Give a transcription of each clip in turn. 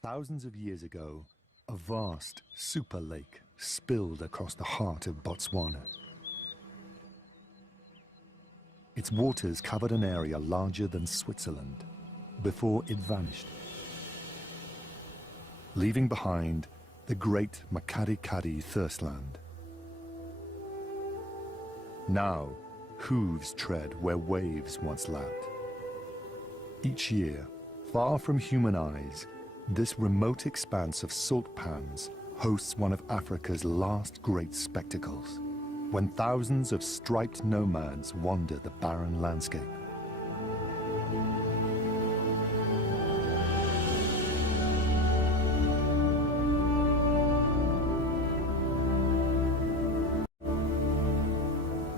Thousands of years ago, a vast super lake spilled across the heart of Botswana. Its waters covered an area larger than Switzerland before it vanished, leaving behind the great Makadikadi thirstland. Now, hooves tread where waves once lapped. Each year, far from human eyes, this remote expanse of salt pans hosts one of Africa's last great spectacles, when thousands of striped nomads wander the barren landscape.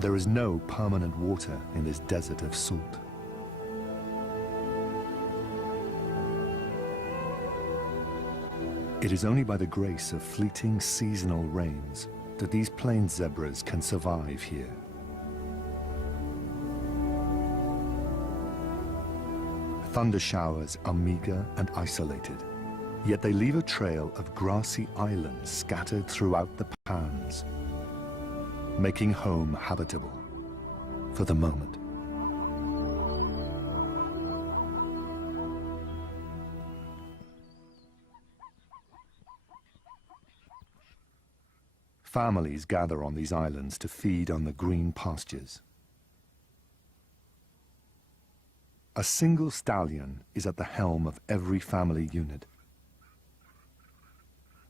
There is no permanent water in this desert of salt. It is only by the grace of fleeting seasonal rains that these plains zebras can survive here. Thunder showers are meager and isolated, yet they leave a trail of grassy islands scattered throughout the pans, making home habitable for the moment. Families gather on these islands to feed on the green pastures. A single stallion is at the helm of every family unit.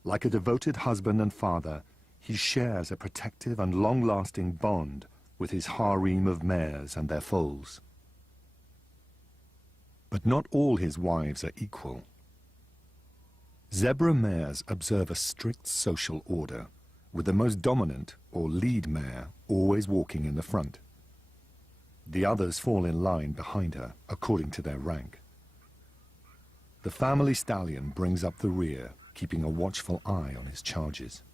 Like a devoted husband and father, he shares a protective and long-lasting bond with his harem of mares and their foals. But not all his wives are equal. Zebra mares observe a strict social order, with the most dominant, or lead mare, always walking in the front. The others fall in line behind her, according to their rank. The family stallion brings up the rear, keeping a watchful eye on his charges.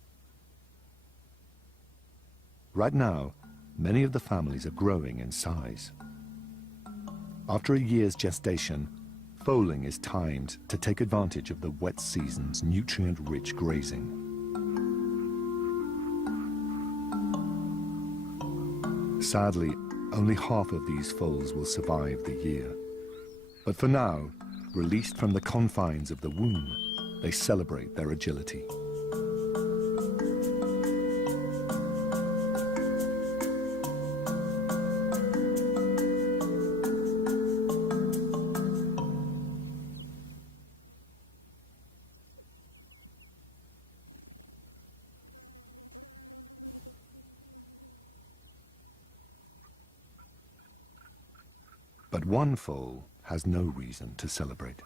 Right now, many of the families are growing in size. After a year's gestation, foaling is timed to take advantage of the wet season's nutrient-rich grazing. Sadly, only half of these foals will survive the year. But for now, released from the confines of the womb, they celebrate their agility. But one foal has no reason to celebrate.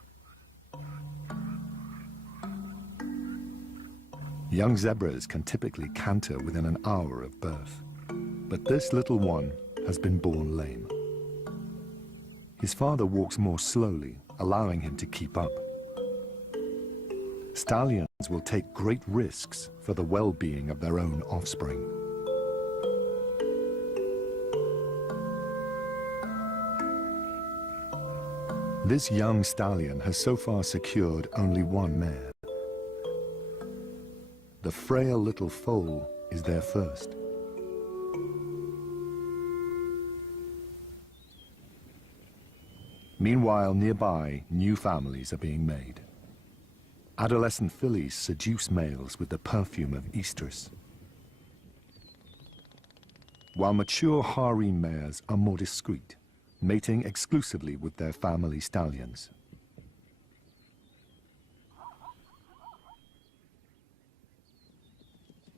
Young zebras can typically canter within an hour of birth, but this little one has been born lame. His father walks more slowly, allowing him to keep up. Stallions will take great risks for the well-being of their own offspring. This young stallion has so far secured only one mare. The frail little foal is there first. Meanwhile, nearby, new families are being made. Adolescent fillies seduce males with the perfume of estrus, while mature harem mares are more discreet, mating exclusively with their family stallions.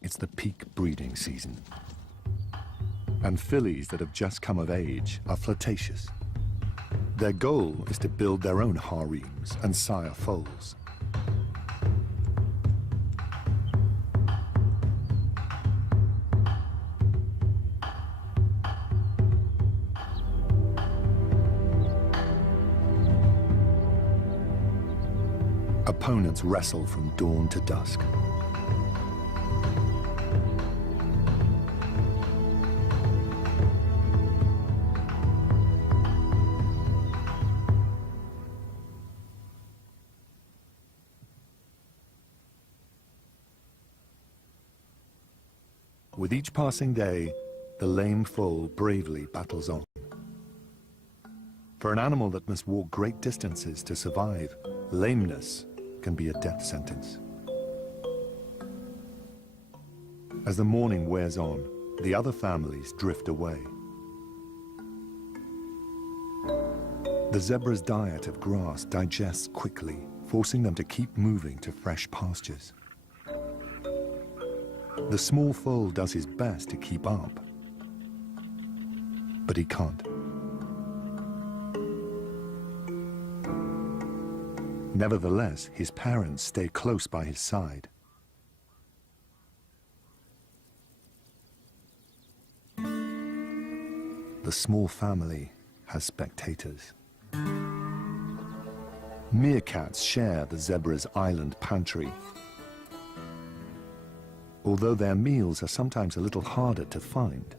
It's the peak breeding season, and fillies that have just come of age are flirtatious. Their goal is to build their own harems and sire foals. Opponents wrestle from dawn to dusk. With each passing day, the lame foal bravely battles on. For an animal that must walk great distances to survive, lameness can be a death sentence. As the morning wears on, the other families drift away. The zebra's diet of grass digests quickly, forcing them to keep moving to fresh pastures. The small foal does his best to keep up, but he can't. Nevertheless, his parents stay close by his side. The small family has spectators. Meerkats share the zebra's island pantry. Although their meals are sometimes a little harder to find.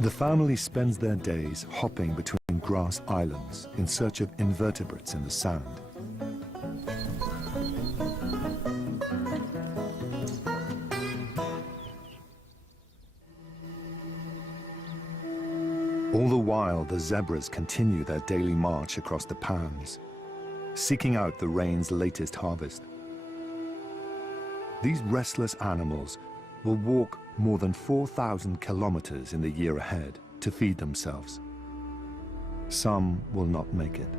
The family spends their days hopping between grass islands in search of invertebrates in the sand. All the while, the zebras continue their daily march across the pans, seeking out the rain's latest harvest. These restless animals will walk more than 4,000 kilometers in the year ahead to feed themselves. Some will not make it.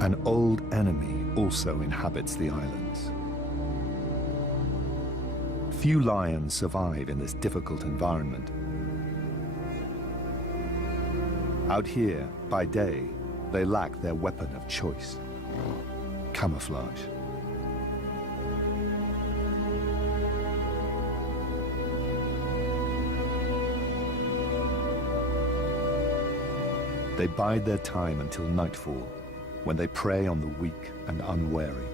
An old enemy also inhabits the islands. Few lions survive in this difficult environment. Out here, by day, they lack their weapon of choice: camouflage. They bide their time until nightfall, when they prey on the weak and unwary.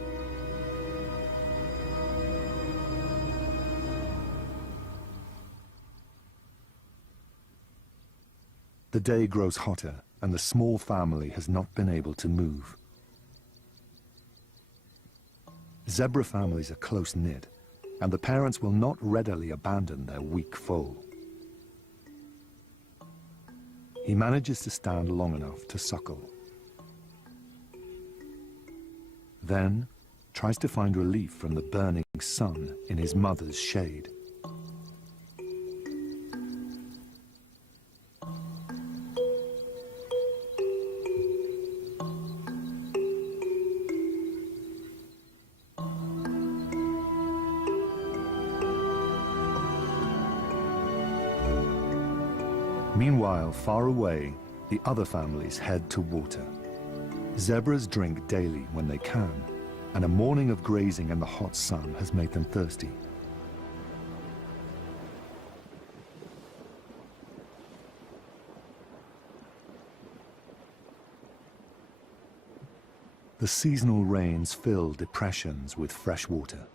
The day grows hotter, and the small family has not been able to move. Zebra families are close-knit, and the parents will not readily abandon their weak foal. He manages to stand long enough to suckle. Then tries to find relief from the burning sun in his mother's shade. Meanwhile, far away, the other families head to water. Zebras drink daily when they can, and a morning of grazing in the hot sun has made them thirsty. The seasonal rains fill depressions with fresh water.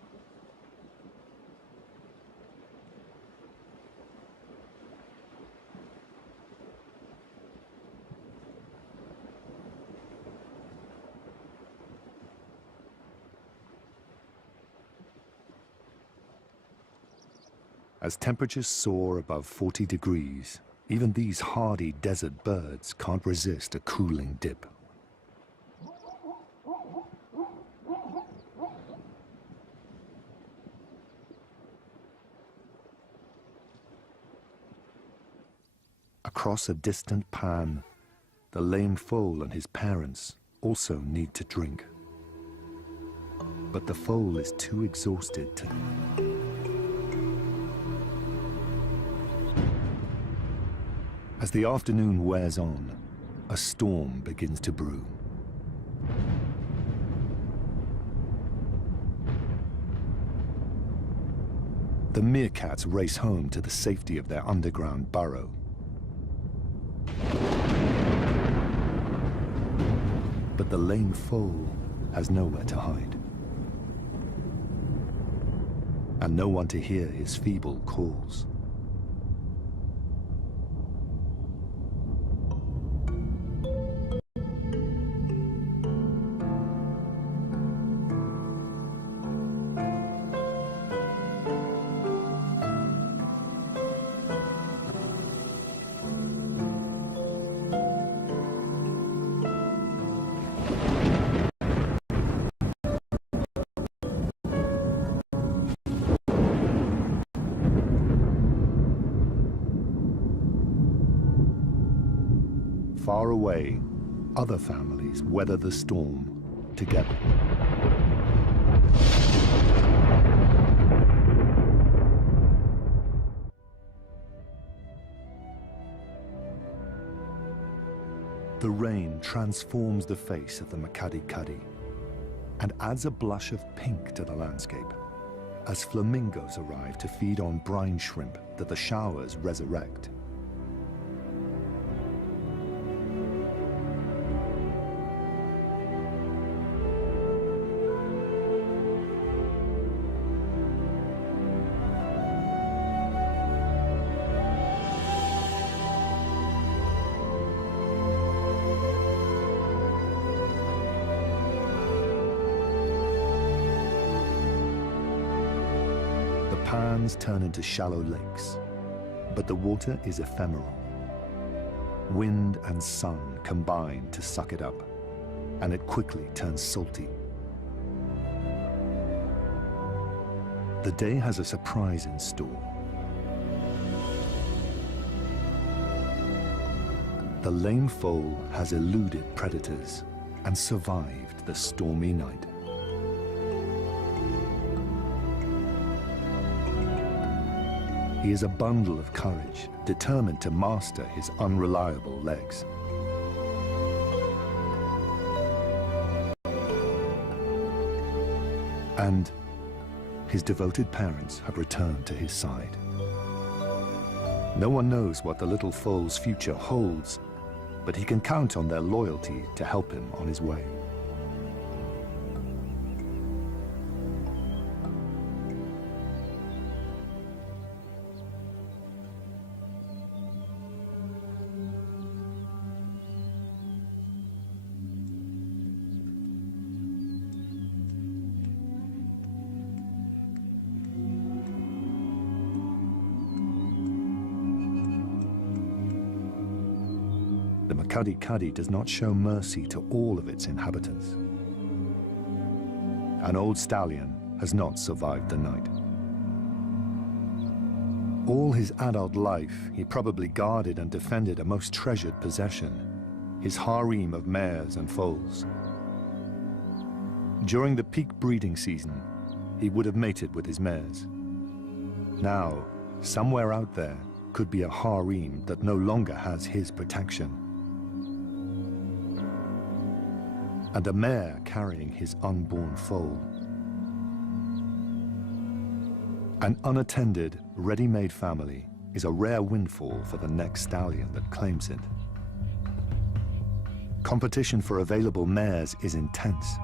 As temperatures soar above 40 degrees, even these hardy desert birds can't resist a cooling dip. Across a distant pan, the lame foal and his parents also need to drink. But the foal is too exhausted to... As the afternoon wears on, a storm begins to brew. The meerkats race home to the safety of their underground burrow. But the lame foal has nowhere to hide, and no one to hear his feeble calls. Far away, other families weather the storm together. The rain transforms the face of the Makadi-Kadi and adds a blush of pink to the landscape as flamingos arrive to feed on brine shrimp that the showers resurrect. Pans turn into shallow lakes, but the water is ephemeral. Wind and sun combine to suck it up, and it quickly turns salty. The day has a surprise in store. The lame foal has eluded predators and survived the stormy night. He is a bundle of courage, determined to master his unreliable legs. And his devoted parents have returned to his side. No one knows what the little foal's future holds, but he can count on their loyalty to help him on his way. The Makadi-Kadi does not show mercy to all of its inhabitants. An old stallion has not survived the night. All his adult life, he probably guarded and defended a most treasured possession, his harem of mares and foals. During the peak breeding season, he would have mated with his mares. Now, somewhere out there could be a harem that no longer has his protection, and a mare carrying his unborn foal. An unattended, ready-made family is a rare windfall for the next stallion that claims it. Competition for available mares is intense.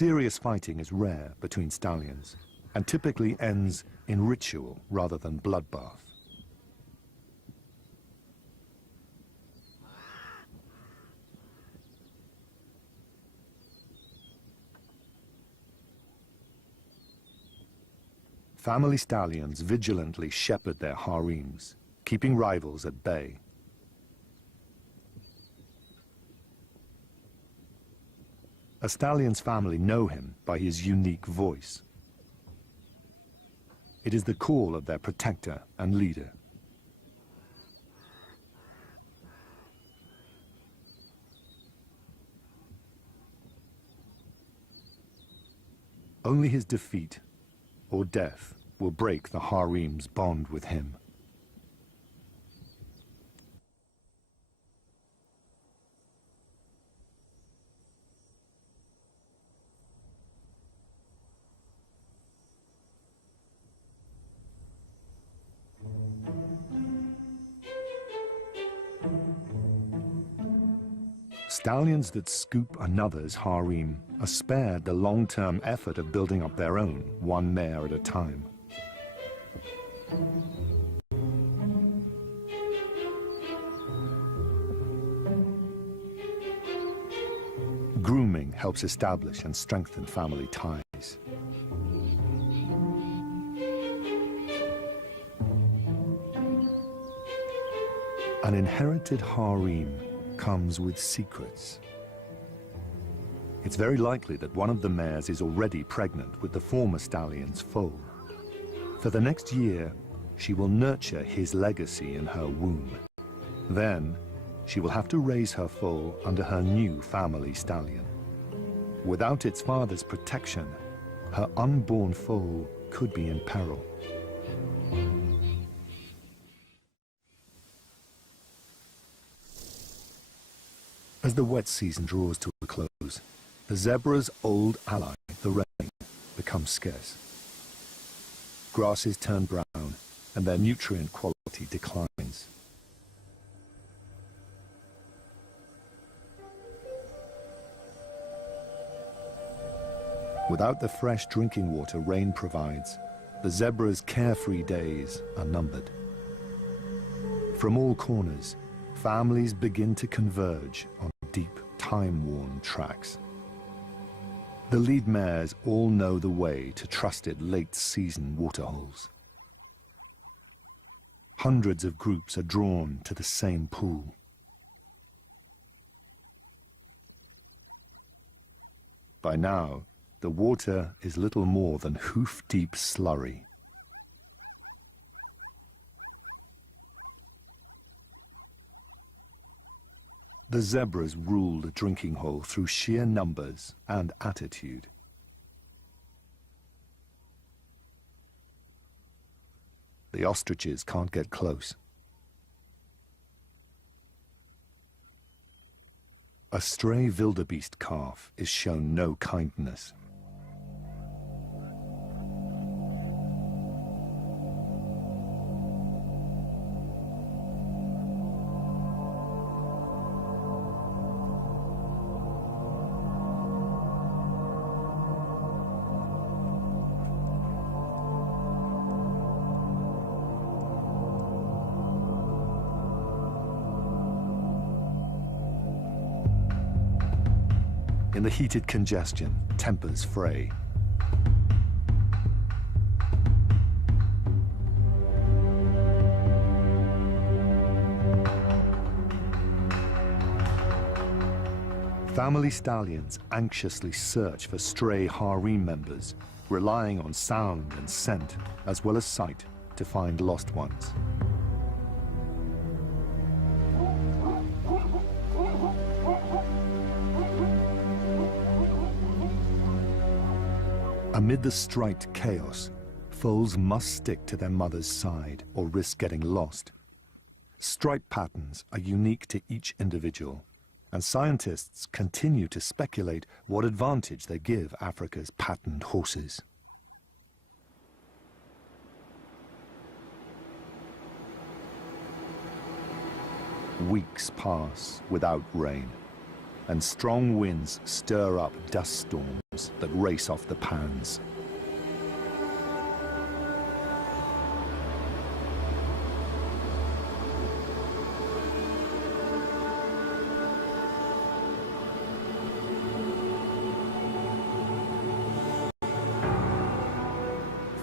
Serious fighting is rare between stallions and typically ends in ritual rather than bloodbath. Family stallions vigilantly shepherd their harems, keeping rivals at bay. A stallion's family know him by his unique voice. It is the call of their protector and leader. Only his defeat or death will break the harem's bond with him. Stallions that scoop another's harem are spared the long-term effort of building up their own, one mare at a time. Grooming helps establish and strengthen family ties. An inherited harem comes with secrets. It's very likely that one of the mares is already pregnant with the former stallion's foal. For the next year, she will nurture his legacy in her womb. Then, she will have to raise her foal under her new family stallion. Without its father's protection, her unborn foal could be in peril. As the wet season draws to a close, the zebra's old ally, the rain, becomes scarce. Grasses turn brown, and their nutrient quality declines. Without the fresh drinking water rain provides, the zebra's carefree days are numbered. From all corners, families begin to converge on deep, time-worn tracks. The lead mares all know the way to trusted late-season waterholes. Hundreds of groups are drawn to the same pool. By now, the water is little more than hoof-deep slurry. The zebras rule the drinking hole through sheer numbers and attitude. The ostriches can't get close. A stray wildebeest calf is shown no kindness. In the heated congestion, tempers fray. Family stallions anxiously search for stray harem members, relying on sound and scent, as well as sight, to find lost ones. Amid the striped chaos, foals must stick to their mother's side or risk getting lost. Stripe patterns are unique to each individual, and scientists continue to speculate what advantage they give Africa's patterned horses. Weeks pass without rain, and strong winds stir up dust storms that race off the pans.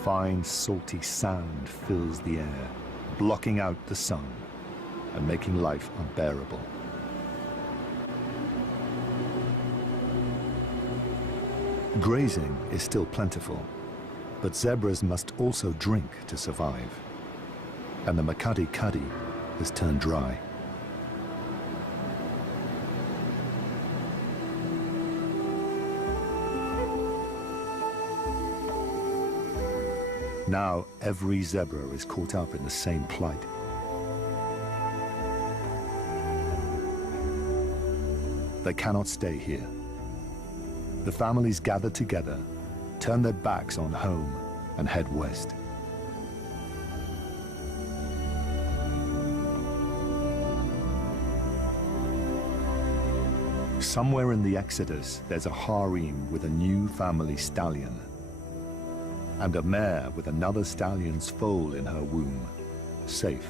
Fine, salty sand fills the air, blocking out the sun and making life unbearable. Grazing is still plentiful, but zebras must also drink to survive. And the Makati Kadi has turned dry. Now every zebra is caught up in the same plight. They cannot stay here. The families gather together, turn their backs on home, and head west. Somewhere in the exodus, there's a harem with a new family stallion, and a mare with another stallion's foal in her womb, safe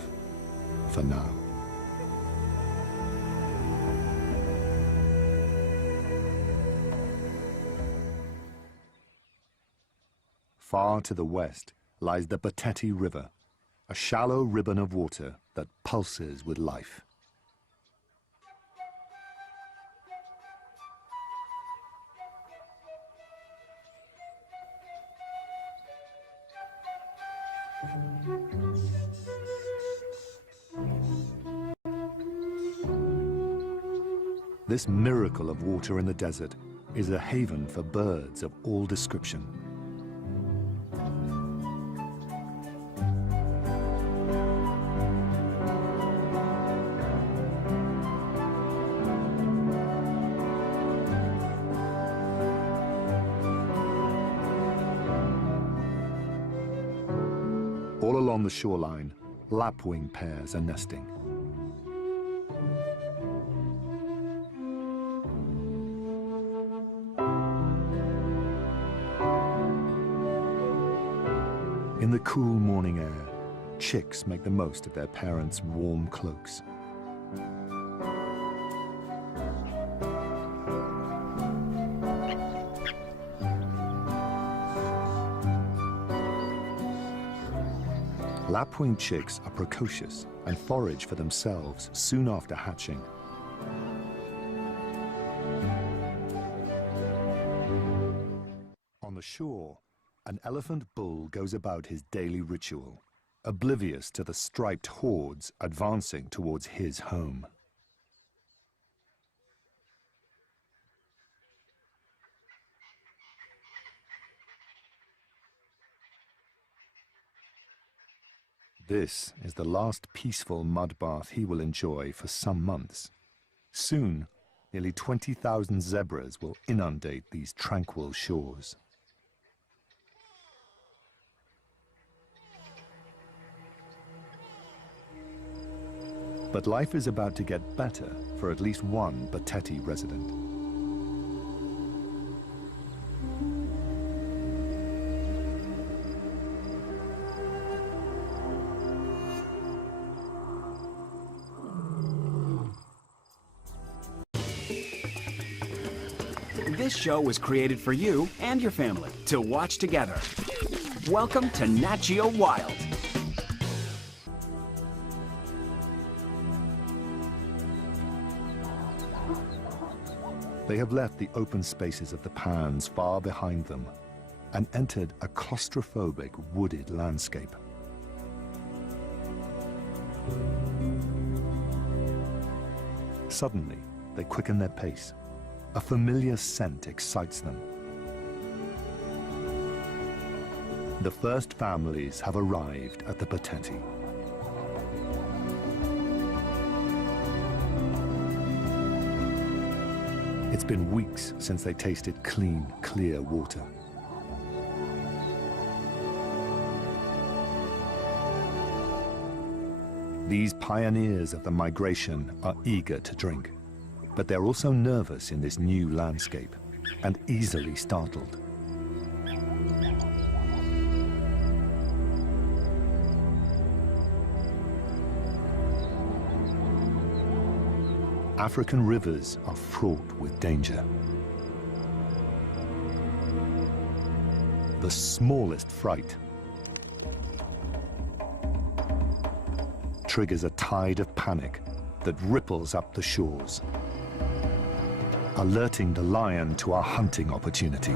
for now. Far to the west lies the Perpetual River, a shallow ribbon of water that pulses with life. This miracle of water in the desert is a haven for birds of all description. All along the shoreline, lapwing pairs are nesting. In the cool morning air, chicks make the most of their parents' warm cloaks. Lapwing chicks are precocious and forage for themselves soon after hatching. On the shore, an elephant bull goes about his daily ritual, oblivious to the striped hordes advancing towards his home. This is the last peaceful mud bath he will enjoy for some months. Soon, nearly 20,000 zebras will inundate these tranquil shores. But life is about to get better for at least one Perpetual resident. This show was created for you and your family to watch together. Welcome to Nat Geo Wild. They have left the open spaces of the pans far behind them and entered a claustrophobic wooded landscape. Suddenly, they quicken their pace. A familiar scent excites them. The first families have arrived at the Perpetual. It's been weeks since they tasted clean, clear water. These pioneers of the migration are eager to drink. But they're also nervous in this new landscape and easily startled. African rivers are fraught with danger. The smallest fright triggers a tide of panic that ripples up the shores, alerting the lion to a hunting opportunity.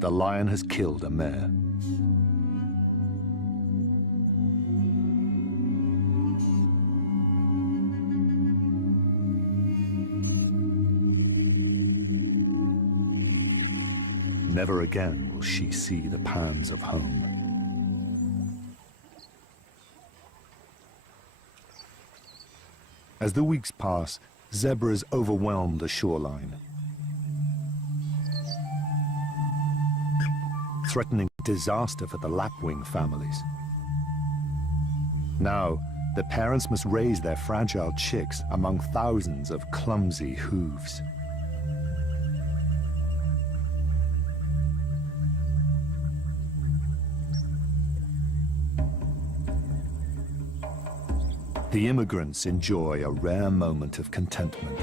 The lion has killed a mare. Never again will she see the pans of home. As the weeks pass, zebras overwhelm the shoreline, threatening disaster for the lapwing families. Now, the parents must raise their fragile chicks among thousands of clumsy hooves. The immigrants enjoy a rare moment of contentment.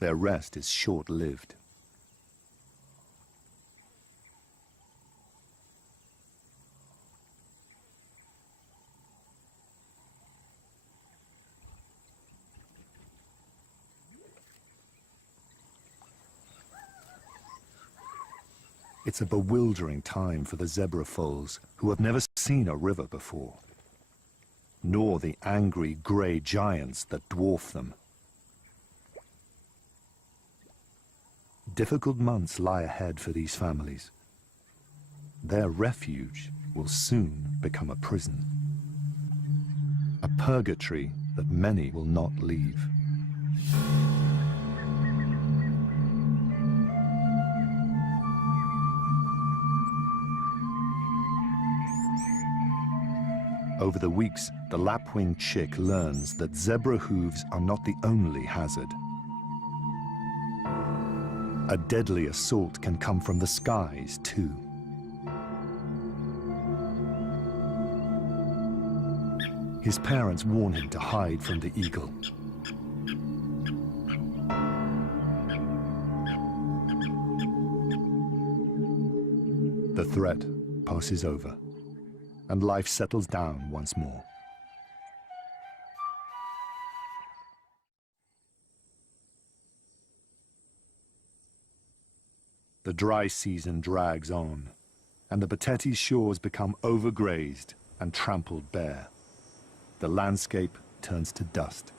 Their rest is short-lived. It's a bewildering time for the zebra foals who have never seen a river before, nor the angry grey giants that dwarf them. Difficult months lie ahead for these families. Their refuge will soon become a prison, a purgatory that many will not leave. Over the weeks, the lapwing chick learns that zebra hooves are not the only hazard. A deadly assault can come from the skies, too. His parents warn him to hide from the eagle. The threat passes over, and life settles down once more. The dry season drags on, and the Perpetual shores become overgrazed and trampled bare. The landscape turns to dust.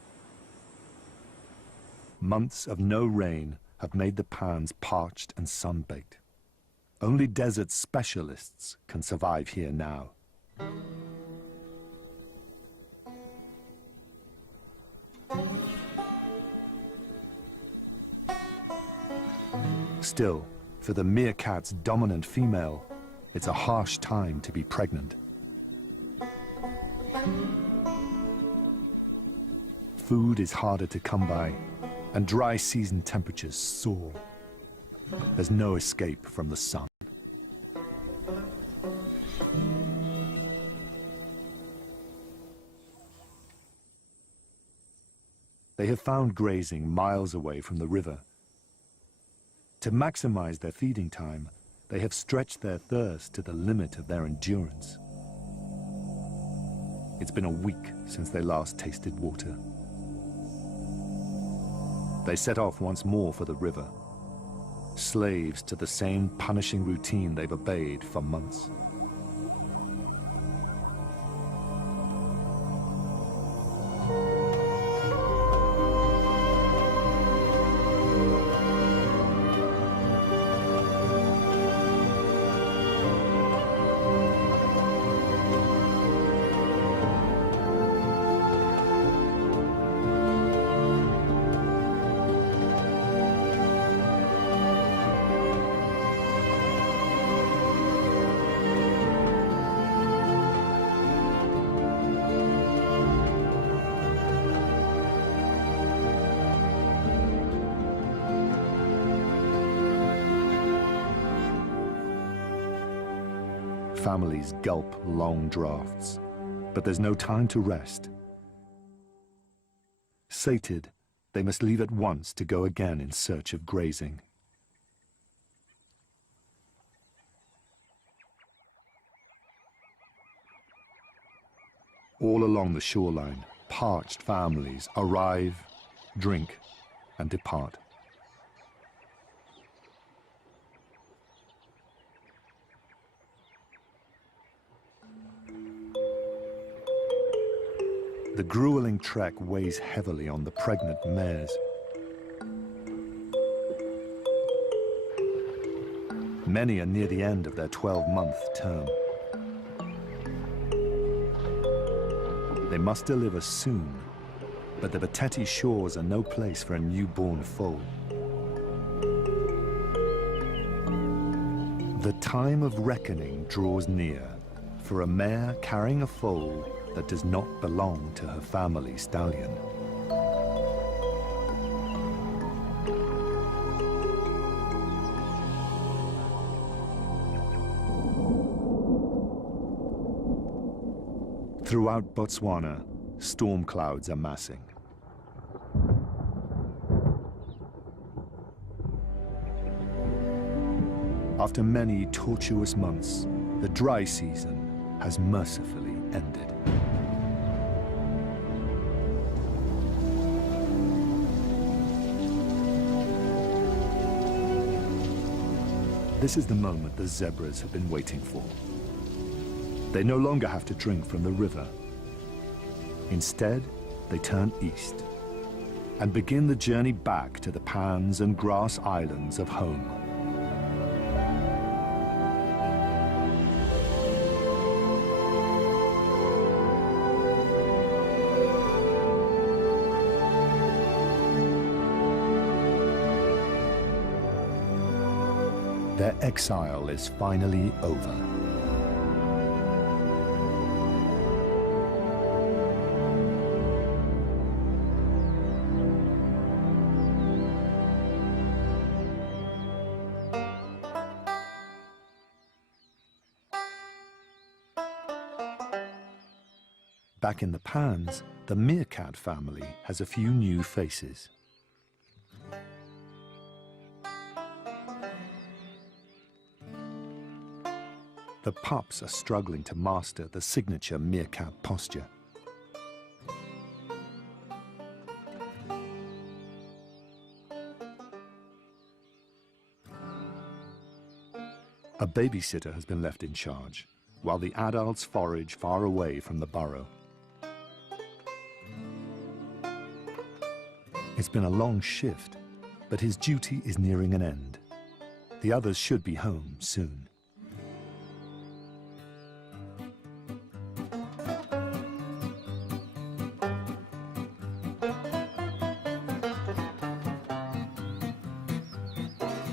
Months of no rain have made the pans parched and sun-baked. Only desert specialists can survive here now. Still, for the meerkat's dominant female, it's a harsh time to be pregnant. Food is harder to come by, and dry season temperatures soar. There's no escape from the sun. They have found grazing miles away from the river. To maximize their feeding time, they have stretched their thirst to the limit of their endurance. It's been a week since they last tasted water. They set off once more for the river, slaves to the same punishing routine they've obeyed for months. Families gulp long draughts, but there's no time to rest. Sated, they must leave at once to go again in search of grazing. All along the shoreline, parched families arrive, drink, and depart. The grueling trek weighs heavily on the pregnant mares. Many are near the end of their 12-month term. They must deliver soon, but the Battetti shores are no place for a newborn foal. The time of reckoning draws near for a mare carrying a foal that does not belong to her family stallion. Throughout Botswana, storm clouds are massing. After many tortuous months, the dry season has mercifully ended. This is the moment the zebras have been waiting for. They no longer have to drink from the river. Instead, they turn east and begin the journey back to the pans and grass islands of home. Their exile is finally over. Back in the pans, the meerkat family has a few new faces. The pups are struggling to master the signature meerkat posture. A babysitter has been left in charge, while the adults forage far away from the burrow. It's been a long shift, but his duty is nearing an end. The others should be home soon.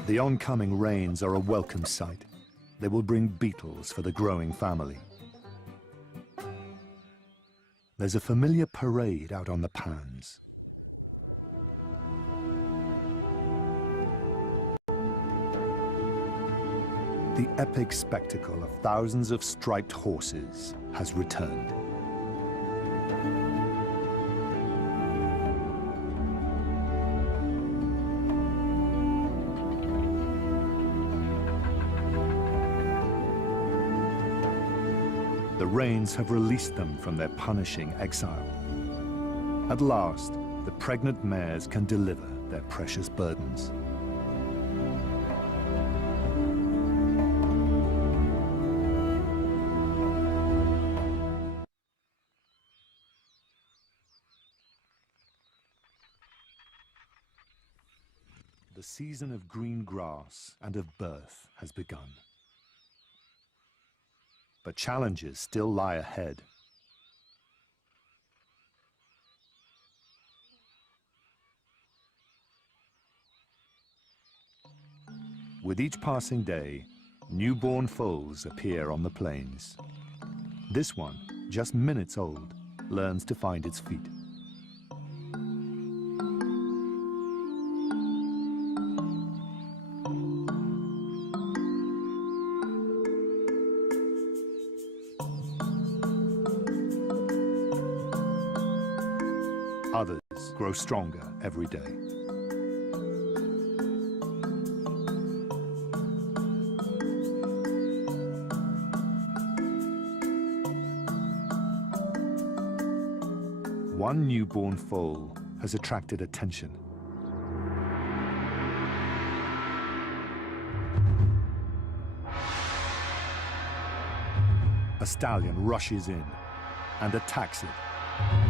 The oncoming rains are a welcome sight. They will bring beetles for the growing family. There's a familiar parade out on the pans. The epic spectacle of thousands of striped horses has returned. The rains have released them from their punishing exile. At last, the pregnant mares can deliver their precious burdens. The season of green grass and of birth has begun. But challenges still lie ahead. With each passing day, newborn foals appear on the plains. This one, just minutes old, learns to find its feet. Others grow stronger every day. One newborn foal has attracted attention. A stallion rushes in and attacks it.